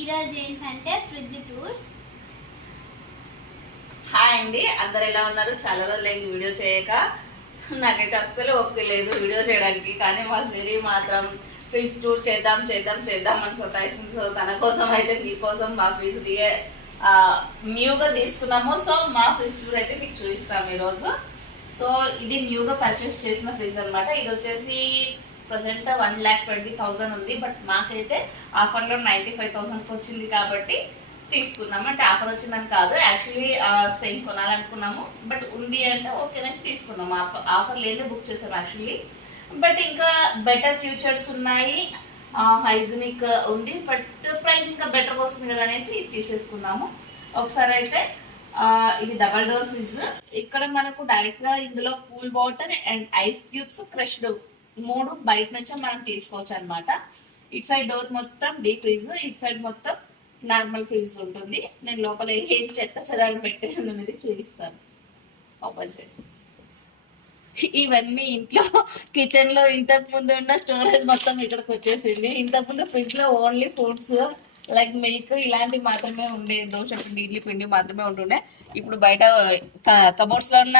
ఈరోజు ఏంటంటే fridge tour. Hi అండి, అందరు ఎలా ఉన్నారు? చాలా రోజులైంది వీడియో చేయక. నాకైతే అస్సలు ఓపిక లేదు వీడియో చేయడానికి. కానీ మా సిరి మాత్రం ఫ్రిడ్జ్ టూర్ చేద్దాం అని సతాయిస్తుంది. సో తన కోసం అయితే మీకోసం మా ఫ్రిడ్జ్ న్యూగా తీసుకున్నాము. సో మా ఫ్రిడ్జ్ టూర్ అయితే మీకు చూపిస్తాము ఈరోజు. సో ఇది న్యూగా పర్చేస్ చేసిన ఫ్రిడ్జ్ అనమాట. ఇది వచ్చేసి ప్రజెంట్ 1,20,000 ఉంది. బట్ మాకైతే ఆఫర్లో 95,000కి వచ్చింది కాబట్టి తీసుకుందాం. అంటే ఆఫర్ వచ్చిందని కాదు, యాక్చువల్లీ సేమ్ కొనాలనుకున్నాము. బట్ ఉంది అంటే ఓకేనేసి తీసుకుందాము. ఆఫర్ లేదే బుక్ చేసాము యాక్చువల్లీ. బట్ ఇంకా బెటర్ ఫ్యూచర్స్ ఉన్నాయి, హైజీనిక్ ఉంది. బట్ ప్రైస్ ఇంకా బెటర్గా వస్తుంది కదా అనేసి ఇది తీసేసుకున్నాము. ఒకసారి అయితే ఇది డబల్ డోర్ ఫ్రిడ్జ్. ఇక్కడ మనకు డైరెక్ట్గా ఇందులో cool water and ice cubes crushed 3 బయట నుంచే మనం తీసుకోవచ్చు అనమాట. ఇటు సైడ్ డోర్ మొత్తం డీప్ ఫ్రిడ్జ్, ఇటు సైడ్ మొత్తం నార్మల్ ఫ్రిడ్జ్ ఉంటుంది. నేను లోపల ఏం చెత్త చెదాలు పెట్టాను అనేది చూపిస్తాను. ఓపెన్ చేయండి. ఇవన్నీ ఇంట్లో కిచెన్ లో ఇంతకు ముందు ఉన్న స్టోరేజ్ మొత్తం ఇక్కడికి వచ్చేసింది. ఇంతకు ముందు ఫ్రిడ్జ్ లో ఓన్లీ ఫ్రూట్స్ లైక్ మిల్క్ ఇలాంటివి మాత్రమే ఉండేది. దోశ పిండి, ఇడ్లీ పిండి మాత్రమే ఉంటుండే. ఇప్పుడు బయట కబోర్డ్స్ లో ఉన్న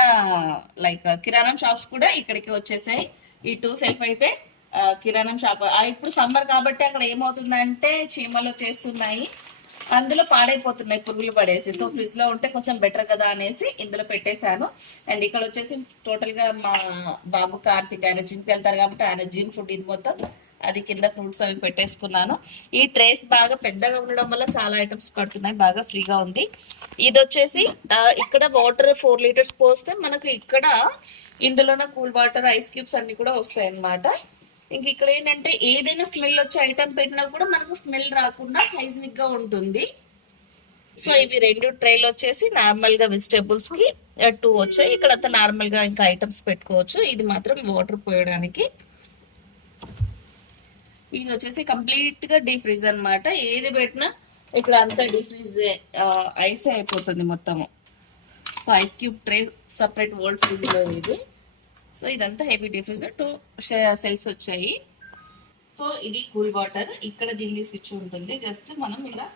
లైక్ కిరాణం షాప్స్ కూడా ఇక్కడికి వచ్చేసాయి. ఈ 2 సెల్ఫ్ అయితే కిరాణం షాప్. ఇప్పుడు సమ్మర్ కాబట్టి అక్కడ ఏమవుతుందంటే చీమలు చేస్తున్నాయి, అందులో పాడైపోతున్నాయి పురుగులు పడేసి. సో ఫ్రిడ్జ్ లో ఉంటే కొంచెం బెటర్ కదా అనేసి ఇందులో పెట్టేశాను. అండ్ ఇక్కడ వచ్చేసి టోటల్ గా మా బాబు కార్తిక్ ఆయన జిమ్కి వెళ్తారు కాబట్టి ఆయన జిమ్ ఫుడ్ ఇది మొత్తం అది కింద ఫ్రూట్స్ అవి పెట్టేసుకున్నాను. ఈ ట్రేస్ బాగా పెద్దగా ఉండడం వల్ల చాలా ఐటమ్స్ పడుతున్నాయి, బాగా ఫ్రీగా ఉంది. ఇది వచ్చేసి ఇక్కడ వాటర్ 4 లీటర్స్ పోస్తే మనకు ఇక్కడ ఇందులోనే కూల్ వాటర్ ఐస్ క్యూబ్స్ అన్ని కూడా వస్తాయి అన్నమాట. ఇంక ఇక్కడ ఏంటంటే ఏదైనా స్మెల్ వచ్చే ఐటమ్ పెట్టినా కూడా మనకు స్మెల్ రాకుండా హైజీనిక్ గా ఉంటుంది. సో ఇవి 2 ట్రేలు వచ్చేసి నార్మల్ గా వెజిటేబుల్స్ కి 2 వచ్చాయి. ఇక్కడ అంతా నార్మల్ గా ఇంకా ఐటమ్స్ పెట్టుకోవచ్చు. ఇది మాత్రం వాటర్ పోయడానికి. ఇది వచ్చేసి కంప్లీట్ గా డీప్ ఫ్రీజ్ అనమాట. ఏది పెట్టినా ఇక్కడ అంతా డీప్ ఫ్రీజ్ ఐస్ అయిపోతుంది మొత్తము. So ice cube tray separate world fridge లో ఇది. సో ఇదంతా హెవీ డీప్ ఫ్రీజ్. 2 సెల్ఫ్స్ వచ్చాయి. సో ఇది కూల్ వాటర్. ఇక్కడ దీనికి స్విచ్ ఉంటుంది. జస్ట్ మనం ఇలా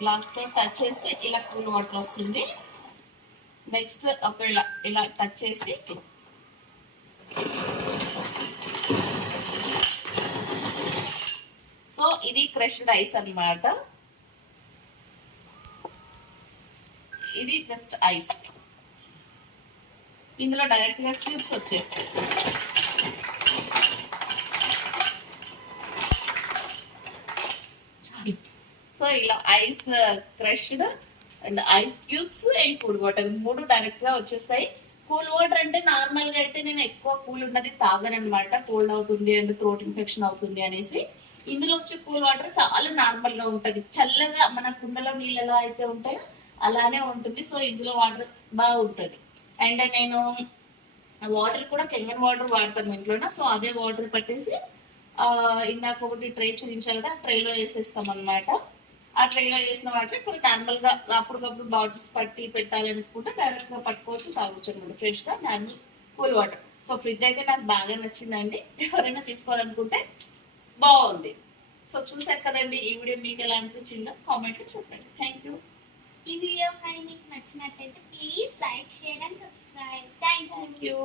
గ్లాస్ తో టచ్ చేస్తే ఇలా కూల్ వాటర్ వస్తుంది. నెక్స్ట్ ఒకవేళ ఇలా టచ్ చేసి సో ఇది క్రష్డ్ ఐస్ అన్నమాట. ఇది జస్ట్ ఐస్. ఇందులో డైరెక్ట్ గా క్యూబ్స్ వచ్చేస్తాయి. సో ఇలా ice crushed and ice cubes and cool water 3 direct గా వచ్చేస్తాయి. కూల్ వాటర్ అంటే నార్మల్ గా అయితే నేను ఎక్కువ కూల్ ఉన్నది తాగనమాట, కోల్డ్ అవుతుంది అండ్ థ్రోట్ ఇన్ఫెక్షన్ అవుతుంది అనేసి. ఇందులో వచ్చే కూల్ వాటర్ చాలా నార్మల్ గా ఉంటది, చల్లగా మన కుండలో నీళ్ళు ఎలా అయితే ఉంటాయో అలానే ఉంటుంది. సో ఇందులో వాటర్ బాగుంటది. అండ్ నేను వాటర్ కూడా కెంగన్ వాటర్ వాడతాను ఇంట్లోనే. సో అదే వాటర్ పట్టేసి ఇందాక ఒకటి ట్రే చూపించాను కదా, ఆ ట్రేలో వేసేస్తాం అనమాట. ఆ ట్రేలో వేసిన వాటర్ ఇప్పుడు నార్మల్ గా అప్పటికప్పుడు బాటిల్స్ పట్టి పెట్టాలనుకుంటే డైరెక్ట్ గా పట్టుకోవచ్చు, తాగొచ్చు అనమాట ఫ్రెష్ గా normal cool water. So fridge అయితే నాకు బాగా నచ్చిందండి. ఎవరైనా తీసుకోవాలనుకుంటే బాగుంది. సో చూసారు కదండి, ఈ వీడియో మీకు ఎలా అనిపించిందో కామెంట్లో చెప్పండి. Thank you. ఈ వీడియో కానీ మీకు నచ్చినట్టయితే please like, share and subscribe. Thank you.